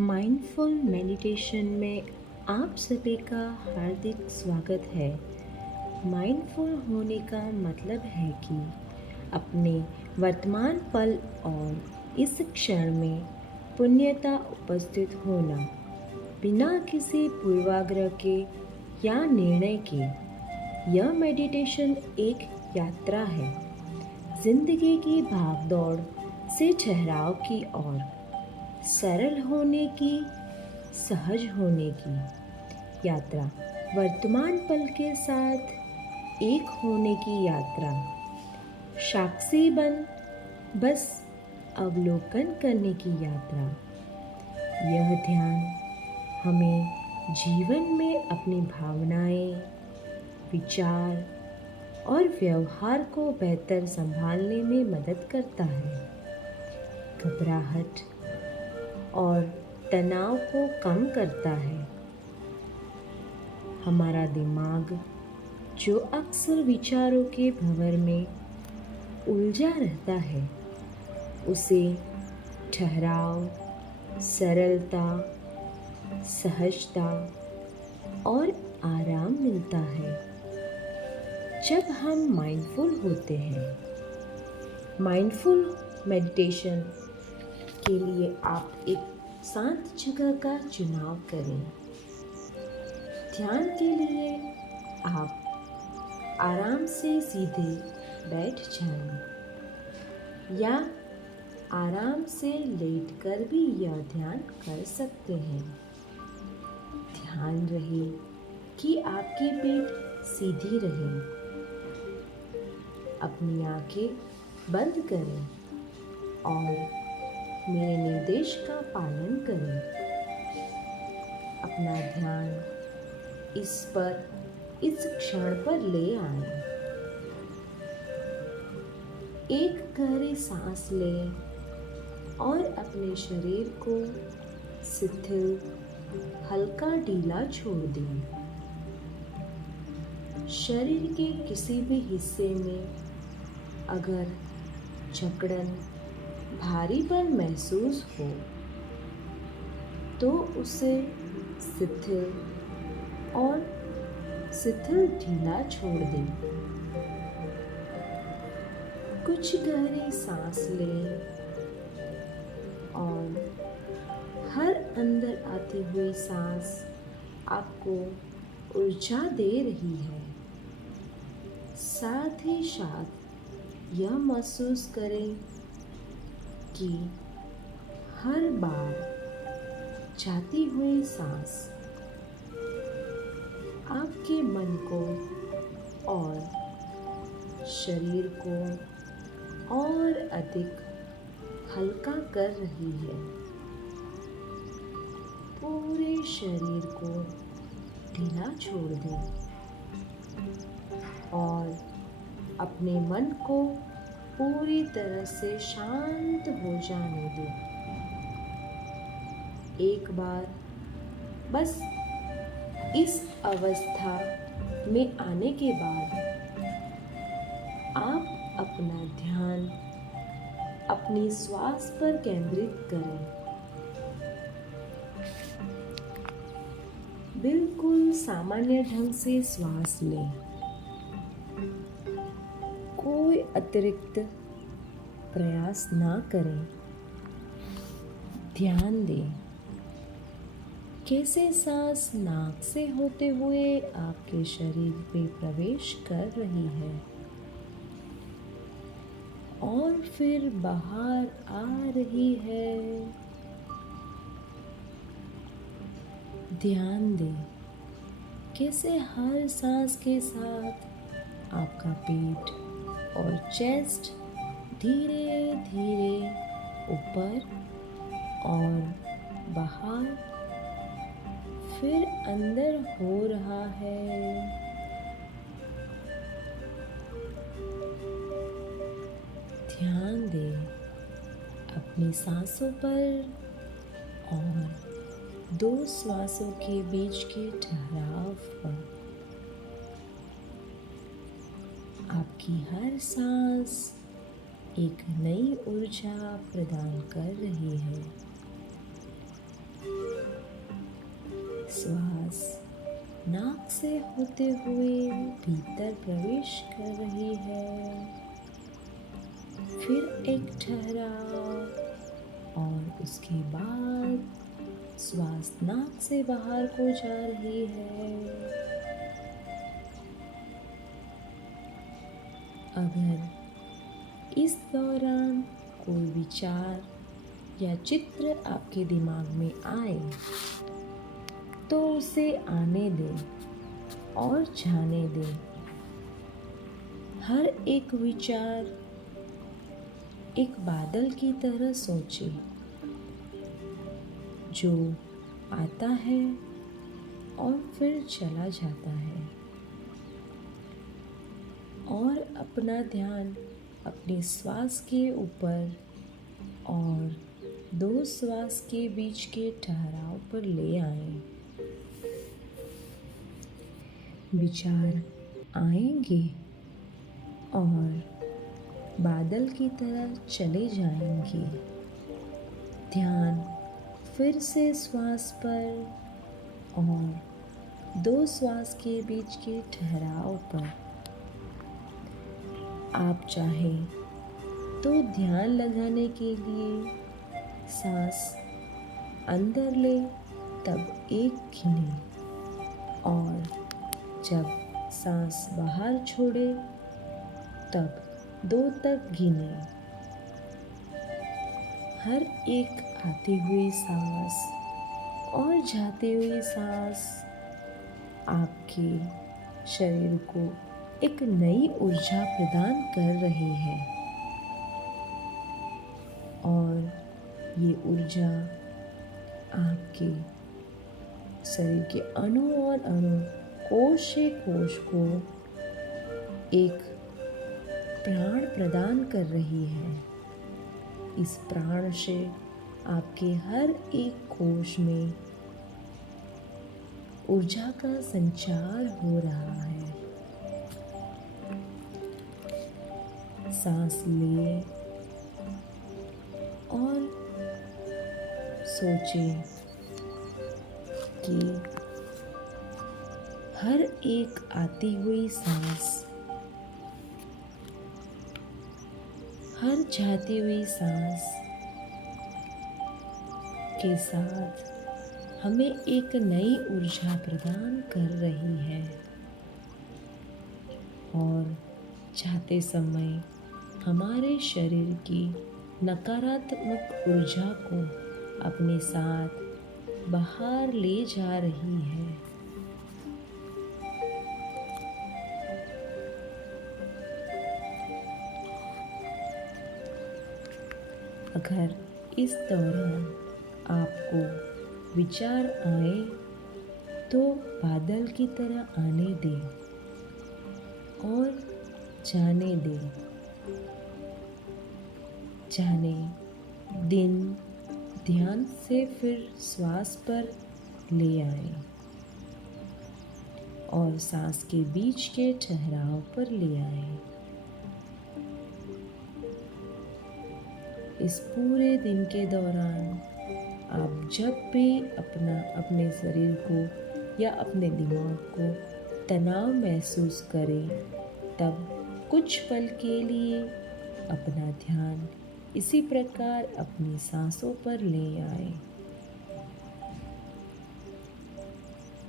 Mindful meditation में आप सभी का हार्दिक स्वागत है। माइंडफुल होने का मतलब है कि अपने वर्तमान पल और इस क्षण में पुण्यता उपस्थित होना, बिना किसी पूर्वाग्रह के या निर्णय के। यह मेडिटेशन एक यात्रा है, जिंदगी की भागदौड़ से ठहराव की ओर, सरल होने की, सहज होने की यात्रा, वर्तमान पल के साथ एक होने की यात्रा, साक्षी बन बस अवलोकन करने की यात्रा। यह ध्यान हमें जीवन में अपनी भावनाएं, विचार और व्यवहार को बेहतर संभालने में मदद करता है। घबराहट और तनाव को कम करता है। हमारा दिमाग, जो अक्सर विचारों के भंवर में उलझा रहता है, उसे ठहराव, सरलता, सहजता और आराम मिलता है जब हम माइंडफुल होते हैं। माइंडफुल मेडिटेशन के लिए आप एक शांत जगह का चुनाव करें। ध्यान के लिए आप आराम से सीधे बैठ जाएं या आराम से लेटकर भी यह ध्यान कर सकते हैं। ध्यान रहे कि आपकी पीठ सीधी रहे। अपनी आंखें बंद करें और मेरे निर्देश का पालन करें। अपना ध्यान इस क्षण पर ले आए। एक गहरी सांस लें और अपने शरीर को शिथिल, हल्का ढीला छोड़ दें। शरीर के किसी भी हिस्से में अगर जकड़न, भारीपन महसूस हो तो उसे शिथिल ढीला छोड़ दें। कुछ गहरी सांस लें और हर अंदर आती हुई सांस आपको ऊर्जा दे रही है। साथ ही साथ यह महसूस करें कि हर बार जाती हुई सांस आपके मन को और शरीर को और अधिक हल्का कर रही है। पूरे शरीर को ढीला छोड़ दें और अपने मन को पूरी तरह से शांत हो जाने दें। एक बार बस इस अवस्था में आने के बाद आप अपना ध्यान अपनी श्वास पर केंद्रित करें। बिल्कुल सामान्य ढंग से श्वास लें। कोई अतिरिक्त प्रयास ना करें। ध्यान दें कैसे सांस नाक से होते हुए आपके शरीर पे प्रवेश कर रही है और फिर बाहर आ रही है। ध्यान दें कैसे हर सांस के साथ आपका पेट और चेस्ट धीरे धीरे ऊपर और बाहर फिर अंदर हो रहा है। ध्यान दें अपनी सांसों पर और दो श्वासों के बीच के ठहराव पर। आपकी हर सांस एक नई ऊर्जा प्रदान कर रही है। नाक से होते हुए भीतर प्रवेश कर रही है। फिर एक ठहराव और उसके बाद श्वास नाक से बाहर को जा रही है। अगर इस दौरान कोई विचार या चित्र आपके दिमाग में आए तो उसे आने दें और जाने दें। हर एक विचार एक बादल की तरह सोचे, जो आता है और फिर चला जाता है, और अपना ध्यान अपने श्वास के ऊपर और दो श्वास के बीच के ठहराव पर ले आएं। विचार आएंगे और बादल की तरह चले जाएंगे। ध्यान फिर से श्वास पर और दो श्वास के बीच के ठहराव पर। आप चाहें तो ध्यान लगाने के लिए सांस अंदर ले तब 1 गिने और जब सांस बाहर छोड़े तब 2 तक गिने। हर एक आती हुई सांस और जाती हुई सांस आपके शरीर को एक नई ऊर्जा प्रदान कर रही है, और ये ऊर्जा आपके शरीर के अणु और अणु, कोश से कोश को एक प्राण प्रदान कर रही है। इस प्राण से आपके हर एक कोश में ऊर्जा का संचार हो रहा है। सांस ले और सोचें कि हर एक आती हुई सांस, हर जाती हुई सांस के साथ हमें एक नई ऊर्जा प्रदान कर रही है, और जाते समय हमारे शरीर की नकारात्मक ऊर्जा को अपने साथ बाहर ले जा रही है। अगर इस दौरान आपको विचार आए तो बादल की तरह आने दें और जाने दें। जाने दिन ध्यान से फिर श्वास पर ले आए और सांस के बीच के ठहराव पर ले आए। इस पूरे दिन के दौरान आप जब भी अपने शरीर को या अपने दिमाग को तनाव महसूस करें, तब कुछ पल के लिए अपना ध्यान इसी प्रकार अपनी सांसों पर ले आए।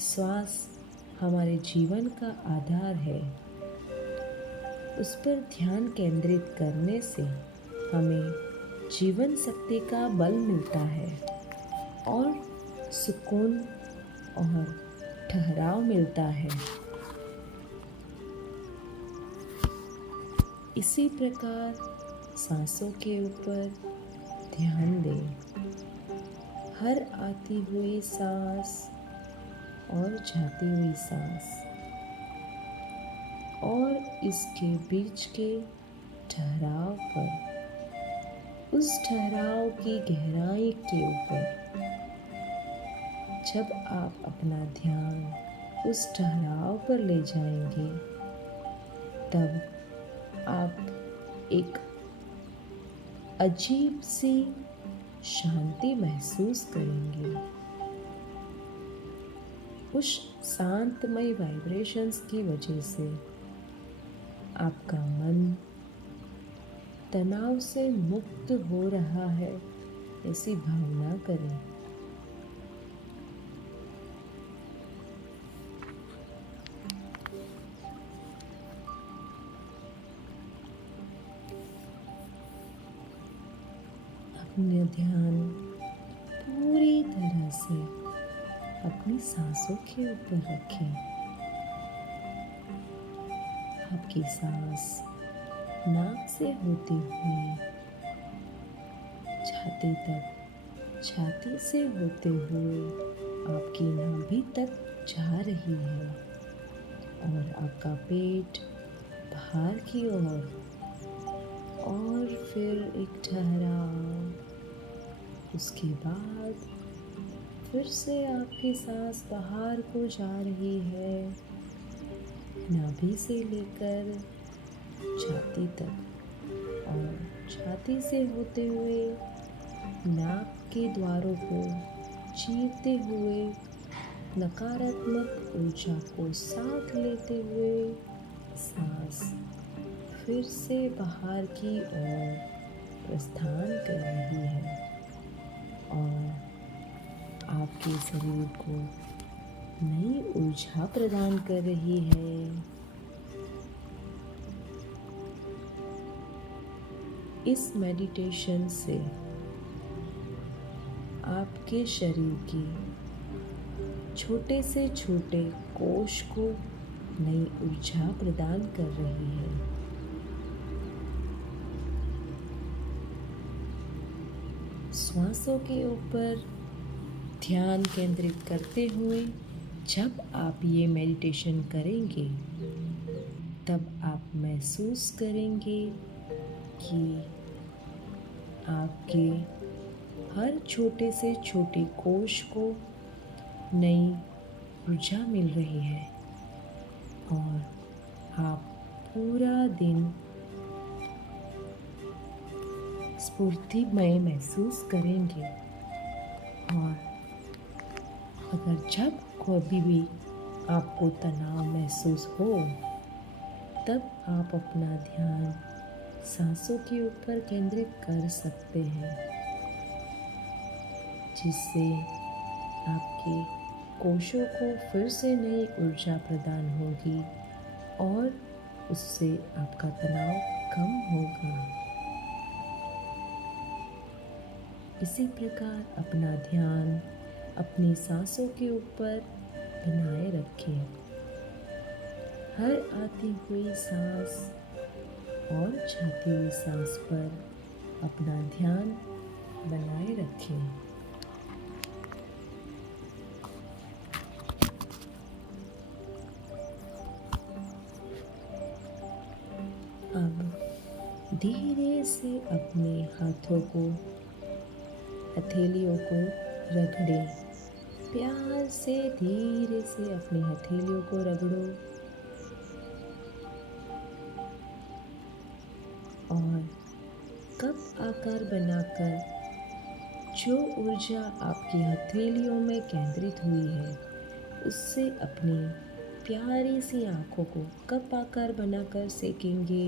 श्वास हमारे जीवन का आधार है। उस पर ध्यान केंद्रित करने से हमें जीवन शक्ति का बल मिलता है और सुकून और ठहराव मिलता है। इसी प्रकार सांसों के ऊपर ध्यान दें। हर आती हुई सांस और जाती हुई सांस और इसके बीच के ठहराव पर, उस ठहराव की गहराई के ऊपर जब आप अपना ध्यान उस ठहराव पर ले जाएंगे, तब आप एक अजीब सी शांति महसूस करेंगे। उस शांतमय वाइब्रेशंस की वजह से आपका मन तनाव से मुक्त हो रहा है, ऐसी भावना करें। अपना ध्यान पूरी तरह से अपनी सांसों के ऊपर रखें। आपकी सांस नाक से होती हुई छाती तक, छाती से होते हुए आपकी नाभि तक जा रही है और आपका पेट बाहर की ओर और फिर एक ठहराव। उसके बाद फिर से आपकी सांस बाहर को जा रही है, नाभि से लेकर छाती तक और छाती से होते हुए नाक के द्वारों को चीरते हुए नकारात्मक ऊर्जा को साथ लेते हुए सांस फिर से बाहर की ओर प्रस्थान कर रही है और आपके शरीर को नई ऊर्जा प्रदान कर रही है। इस मेडिटेशन से आपके शरीर की छोटे से छोटे कोश को नई ऊर्जा प्रदान कर रही है। श्वासों के ऊपर ध्यान केंद्रित करते हुए जब आप ये मेडिटेशन करेंगे तब आप महसूस करेंगे कि आपके हर छोटे से छोटे कोश को नई ऊर्जा मिल रही है और आप पूरा दिन स्फूर्तिमय महसूस करेंगे। और अगर जब कभी भी आपको तनाव महसूस हो तब आप अपना ध्यान सांसों के ऊपर केंद्रित कर सकते हैं, जिससे आपके कोशों को फिर से नई ऊर्जा प्रदान होगी और उससे आपका तनाव कम होगा। इसी प्रकार अपना ध्यान अपनी सांसों के ऊपर बनाए रखें। हर आती हुई सांस और जाती हुई सांस पर अपना ध्यान बनाए रखें। अब धीरे से अपने हाथों को, हथेलियों को रगड़ें। प्यार से धीरे से अपनी हथेलियों को रगड़ो और कप आकार बनाकर जो ऊर्जा आपकी हथेलियों में केंद्रित हुई है उससे अपनी प्यारी सी आँखों को कप आकार बनाकर सेकेंगे।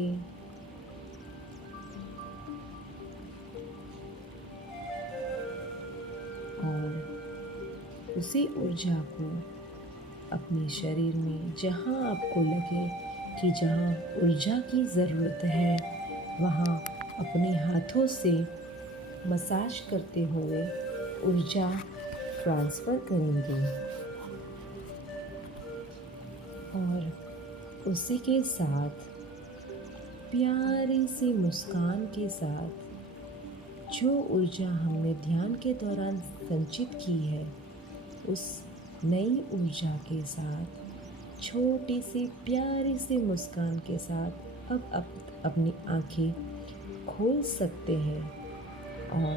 और उसी ऊर्जा को अपने शरीर में जहाँ आपको लगे कि जहाँ ऊर्जा की ज़रूरत है वहाँ अपने हाथों से मसाज करते हुए ऊर्जा ट्रांसफ़र करेंगे। और उसी के साथ प्यारी सी मुस्कान के साथ जो ऊर्जा हमने ध्यान के दौरान संचित की है उस नई ऊर्जा के साथ छोटी सी प्यारी सी मुस्कान के साथ अब आप अपनी आँखें खोल सकते हैं और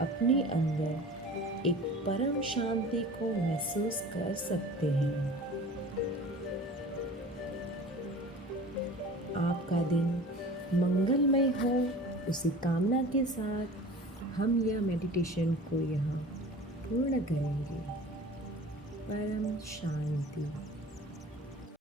अपने अंदर एक परम शांति को महसूस कर सकते हैं। आपका दिन मंगलमय हो, उसी कामना के साथ हम यह मेडिटेशन को यहाँ पूर्ण करेंगे। परम शांत